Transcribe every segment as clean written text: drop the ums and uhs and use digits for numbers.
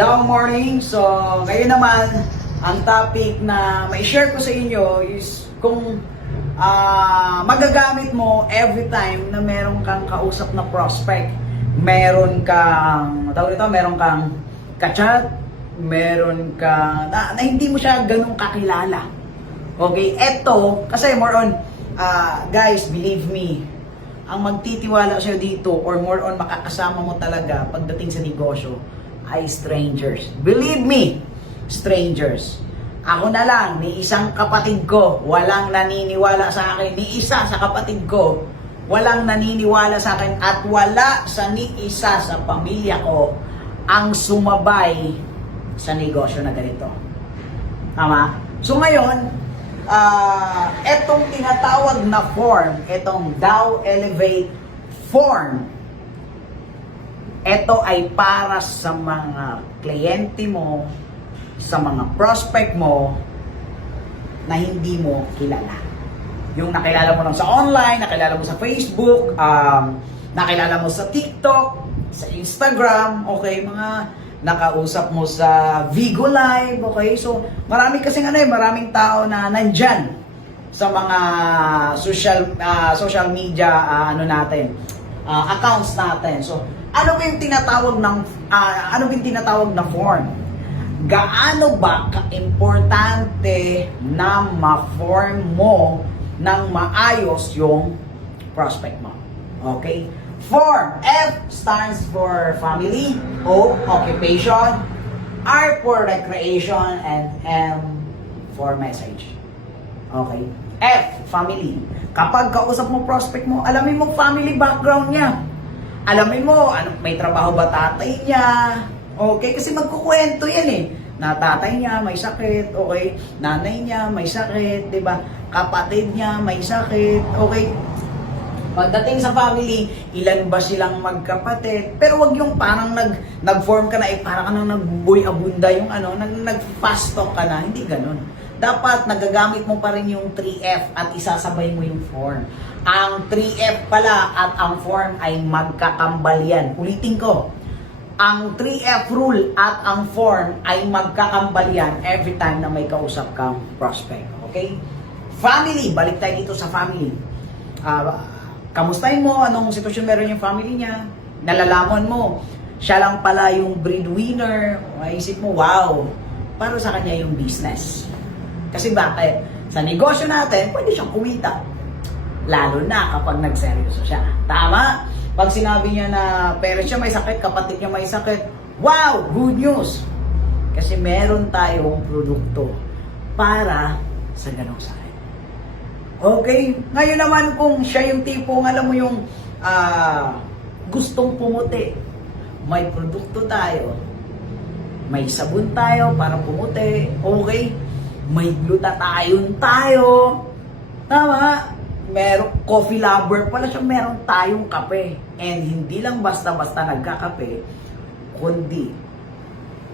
Down morning. So, ngayon naman, ang topic na may share ko sa inyo is kung magagamit mo every time na meron kang kausap na prospect. Meron kang, meron kang kachat, meron kang, na hindi mo siya ganun kakilala. Okay, eto, kasi more on, guys, believe me, ang magtitiwala sa'yo dito or more on makakasama mo talaga pagdating sa negosyo ay strangers. Believe me, strangers. Ako na lang, ni isang kapatid ko, walang naniniwala sa akin. Ni isa sa kapatid ko, walang naniniwala sa akin. At wala sa ni isa sa pamilya ko ang sumabay sa negosyo na ganito. Tama? So ngayon, etong tinatawag na form, etong Dow Elevate form, ito ay para sa mga kliyente mo, sa mga prospect mo na hindi mo kilala. Yung nakilala mo lang sa online, nakilala mo sa Facebook, nakilala mo sa TikTok, sa Instagram, okay, mga nakausap mo sa Vigo Live, okay? So, maraming tao na nandyan sa mga social media accounts natin. So, ano ba yung tinatawag na form? Gaano ba ka-importante na ma-form mo ng maayos yung prospect mo? Okay? Form. F stands for family. O, occupation. R for recreation. And M for message. Okay? F, family. Kapag kausap mo prospect mo, alamin mo family background niya. Alamin mo, may trabaho ba tatay niya? Okay, kasi magkukwento yan eh. Na tatay niya may sakit, okay? Nanay niya may sakit, di ba? Kapatid niya may sakit, okay? Pagdating sa family, ilan ba silang magkapatid? Pero wag yung parang nag-form ka na, parang ka nang nag-boy abunda yung nag-fast talk ka na. Hindi ganun. Dapat nagagamit mo pa rin yung 3F at isasabay mo yung form. Ang 3F pala at ang form ay magkakambal yan. Ulitin ko. Ang 3F rule at ang form ay magkakambal yan every time na may kausap kang prospect. Okay? Family. Balik tayo dito sa family. Kamustahin mo, anong sitwasyon meron yung family niya. Nalalaman mo, siya lang pala yung breadwinner. Maisip mo, wow, para sa kanya yung business. Kasi bakit? Sa negosyo natin, pwede siyang kumita. Lalo na kapag nagseryoso siya. Tama? Pag sinabi niya na parents siya may sakit, kapatid niya may sakit, wow, good news! Kasi meron tayong produkto para sa ganong sakit. Okay? Ngayon naman kung siya yung tipong, alam mo yung gustong pumuti, may produkto tayo, may sabon tayo para pumuti, okay? May glutathione tayo, tama? Merong coffee lover pala siya, meron tayong kape. And hindi lang basta-basta nagkakape, kundi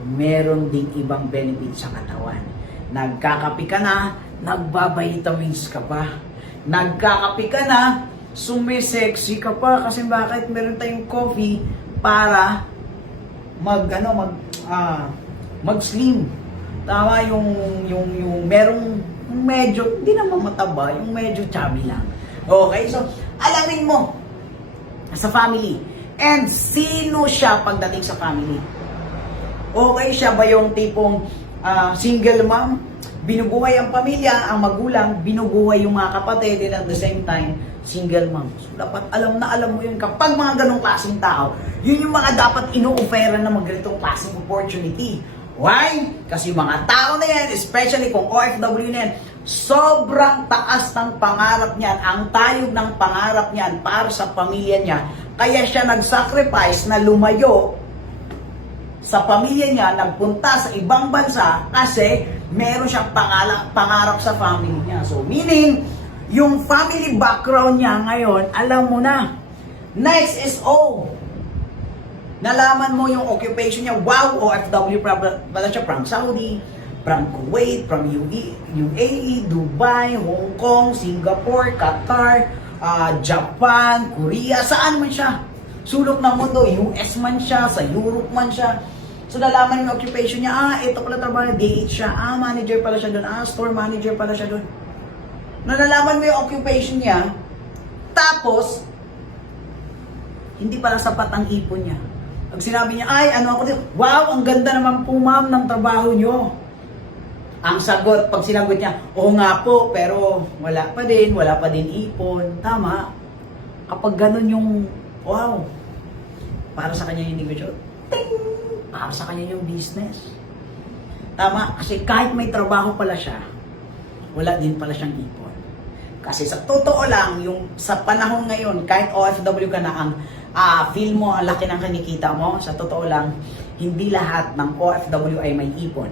meron ding ibang benefit sa katawan. Nagkakape ka na, nagbabitamins ka pa. Nagkakape ka na, sumisexy ka pa. Kasi bakit? Meron tayong coffee para mag-slim. Tama, yung merong medyo, hindi naman mataba, yung medyo chubby lang. Okay, so, alamin mo, sa family. And sino siya pagdating sa family? Okay, siya ba yung tipong single mom? Binubuhay ang pamilya, ang magulang, binubuhay yung mga kapatid, and at the same time, single mom. So, dapat alam mo yun. Kapag mga ganong klaseng tao, yun yung mga dapat ino-offera na mga ganitong klaseng opportunity. Why? Kasi mga tao na yan, especially kung OFW na yan, sobrang taas ng pangarap niyan, ang tayog ng pangarap niyan para sa pamilya niya. Kaya siya nag-sacrifice na lumayo sa pamilya niya, nagpunta sa ibang bansa kasi meron siyang pangarap sa family niya. So meaning, yung family background niya ngayon, alam mo na. Next is O. Nalaman mo yung occupation niya, wow, OFW pala siya from Saudi, from Kuwait, from UAE, Dubai, Hong Kong, Singapore, Qatar, Japan, Korea, saan man siya. Sulok ng mundo, US man siya, sa Europe man siya. So nalaman mo yung occupation niya, ito pala trabaho niya, DH siya, manager pala siya doon, store manager pala siya doon. Nalalaman mo yung occupation niya, tapos, hindi pala sapat ang ipon niya. Pag sinabi niya, ano ako dito, wow, ang ganda naman po ma'am ng trabaho niyo. Ang sagot, pag sinagot niya, oo nga po, pero wala pa din ipon. Tama. Kapag ganun yung, wow, para sa kanya yung negosyo, ting! Para sa kanya yung business. Tama, kasi kahit may trabaho pala siya, wala din pala siyang ipon. Kasi sa totoo lang, yung sa panahon ngayon, kahit OFW ka na, ang feel mo, ang laki ng kinikita mo, sa totoo lang, hindi lahat ng OFW ay may ipon.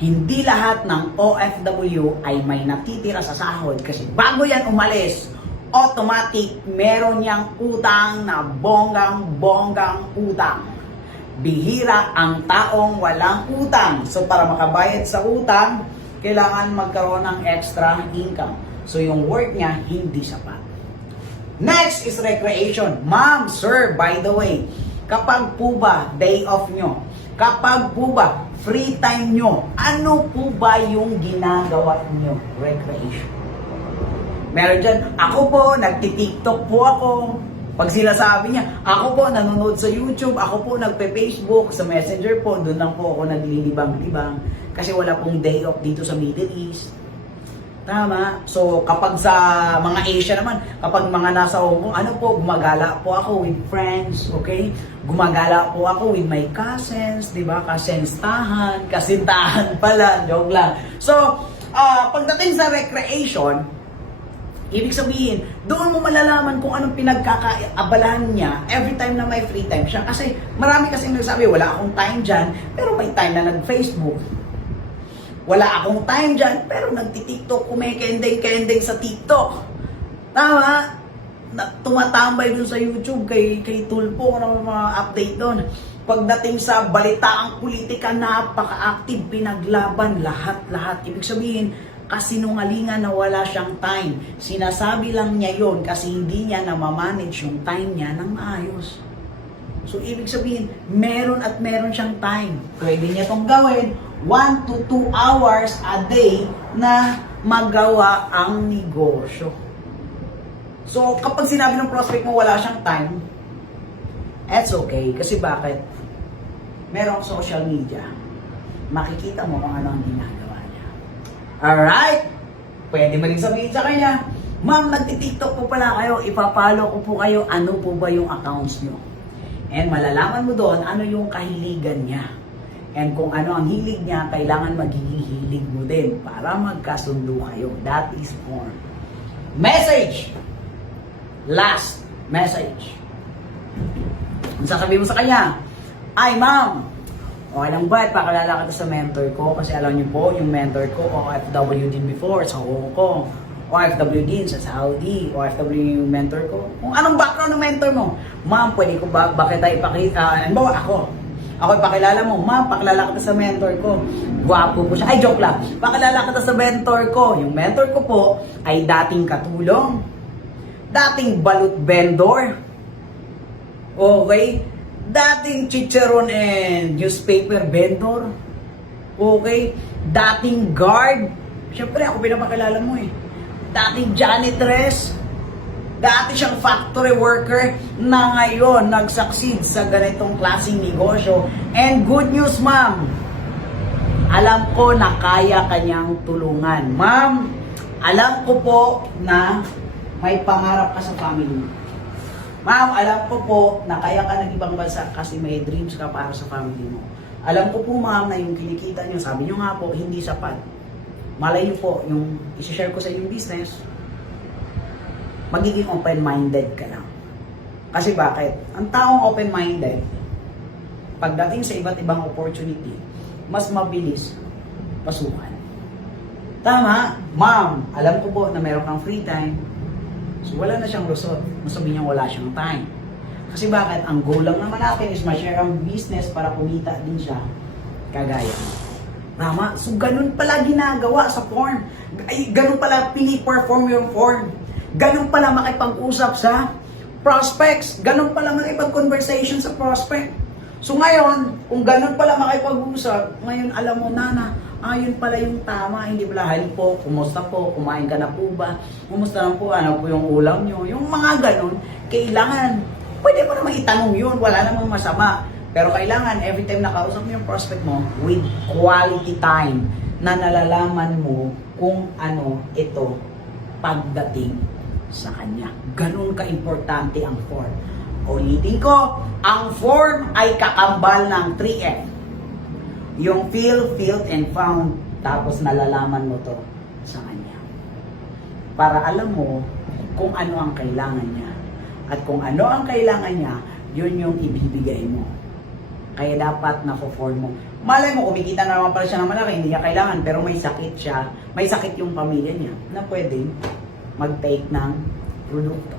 Hindi lahat ng OFW ay may natitira sa sahod kasi bago yan umalis, automatic meron niyang utang na bonggang utang. Bihira ang taong walang utang. So para makabayad sa utang, kailangan magkaroon ng extra income. So yung work niya hindi sapat. Next is recreation. Ma'am, sir, by the way, kapag po ba day off nyo, kapag po ba free time nyo, ano po ba yung ginagawa nyo? Recreation. Meron dyan, ako po, nagti-TikTok po ako. Pag sila sabi niya, ako po, nanonood sa YouTube, ako po, nagpe-Facebook, sa Messenger po, doon lang po ako naglilibang-libang. Kasi wala pong day off dito sa Middle East. Tama. So, kapag sa mga Asia naman, kapag mga nasa Hong Kong, ano po, gumagala po ako with friends, okay? Gumagala po ako with my cousins, di ba? Kasintahan pala, joke lang. So, pagdating sa recreation, ibig sabihin, doon mo malalaman kung anong pinagkakaabalahan niya every time na may free time siya. Kasi marami kasing nagsabi, wala akong time dyan, pero may time na nag-Facebook. Wala akong time dyan, pero nagti-TikTok, kumikending-kending sa TikTok. Tama? Tumatambay dun sa YouTube kay Tulpo, ano mga update doon. Pagdating sa balitaang politika, napaka-active, pinaglaban, lahat-lahat. Ibig sabihin, kasinungalingan na wala siyang time. Sinasabi lang niya yon kasi hindi niya na-manage yung time niya ng maayos. So, ibig sabihin, meron at meron siyang time. Pwede niya itong gawin 1 to 2 hours a day na magawa ang negosyo. So, kapag sinabi ng prospect mo wala siyang time, it's okay. Kasi bakit? Merong social media. Makikita mo kung ano ang ginagawa niya. Alright? Pwede mo rin sabihin sa kanya, ma'am, nagti-TikTok po pala kayo, ipapalo ko po kayo, ano po ba yung accounts nyo? And malalaman mo doon ano yung kahiligan niya. And kung ano ang hilig niya, kailangan magiging hilig mo din para magkasundo kayo. That is form. Message! Last message. Ang sasabihin mo sa kanya, ay ma'am, okay lang ba? Pakilala kita sa mentor ko kasi alam niyo po, yung mentor ko, OFW din before sa Hong Kong. OFW din sa Saudi, OFW yung mentor ko. Kung anong background ng mentor mo, ma'am, pwede ko ba kita ipakita? Ano ba ako ipakilala mo, ma'am, pakilala kita sa mentor ko. Gwapo po siya. Ay, joke lang. Pakilala kita sa mentor ko. Yung mentor ko po ay dating katulong, dating balut vendor, okay? Dating chicharon and newspaper vendor, okay? Dating guard. Siyempre, ako pinapakilala mo eh. Dating janitress, dati siyang factory worker na ngayon nag-succeed sa ganitong klaseng negosyo. And good news, ma'am, alam ko na kaya kanyang tulungan. Ma'am, alam ko po na may pangarap ka sa family. Ma'am, alam ko po na kaya ka ng ibang bansa kasi may dreams ka para sa family mo. Alam ko po, ma'am, na yung kinikita niyo, sabi niyo nga po, hindi sapat. Malay niyo po, yung isi-share ko sa inyong business, magiging open-minded ka lang. Kasi bakit? Ang taong open-minded, pagdating sa iba't ibang opportunity, mas mabilis pasukan. Tama? Ma'am, alam ko po na meron kang free time, so wala na siyang lusot. Masabi niya wala siyang time. Kasi bakit? Ang goal lang naman natin is ma-share ang business para kumita din siya kagaya. Tama? So, ganun pala ginagawa sa form. Ay, ganun pala pini-perform yung form. Ganun pala makipag-usap sa prospects. Ganun pala makipag-conversation sa prospect. So ngayon, kung ganun pala makipag-usap, ngayon alam mo na, yun pala yung tama, hindi pala, "Hi po, kumusta po, kumain ka na po ba, kumusta na po, ano po yung ulam nyo," yung mga ganun, kailangan, pwede mo naman itanong yun, wala namang masama. Pero kailangan, every time nakausap mo yung prospect mo, with quality time, na nalalaman mo kung ano ito pagdating sa kanya. Ganun ka-importante ang form. Ulitin ko, ang form ay kakambal ng 3F. Yung feel, felt, and found, tapos nalalaman mo to sa kanya. Para alam mo kung ano ang kailangan niya. At kung ano ang kailangan niya, yun yung ibibigay mo. Kaya dapat na-form mo. Malay mo, kumikita na naman pala siya ng malaki, hindi niya kailangan, pero may sakit siya, may sakit yung pamilya niya, na pwede mag-take ng produkto.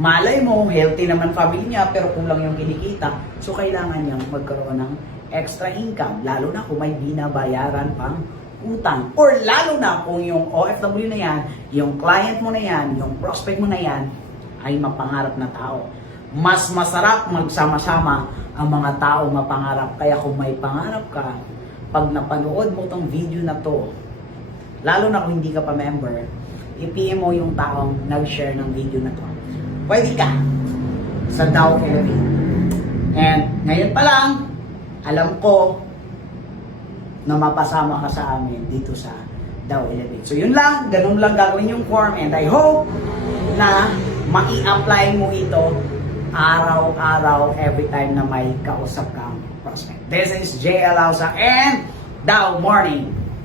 Malay mo, healthy naman family niya, pero kulang yung kinikita, so kailangan niyang magkaroon ng extra income, lalo na kung may binabayaran pang utang, or lalo na kung yung OFW na yan, yung client mo na yan, yung prospect mo na yan, ay mapangarap na tao. Mas masarap magsama-sama ang mga tao mapangarap. Kaya kung may pangarap ka, pag napanood mo tong video na to, lalo na kung hindi ka pa member, i-PM mo yung taong nag-share ng video na to. Pwede ka sa Dow Elevate. And ngayon pa lang, alam ko na mapasama ka sa amin dito sa Dow Elevate. So yun lang, ganun lang gagawin yung form, and I hope na mai-apply mo ito araw-araw every time na may kausap kang prospect. This is J. Alausa and Dow Morning.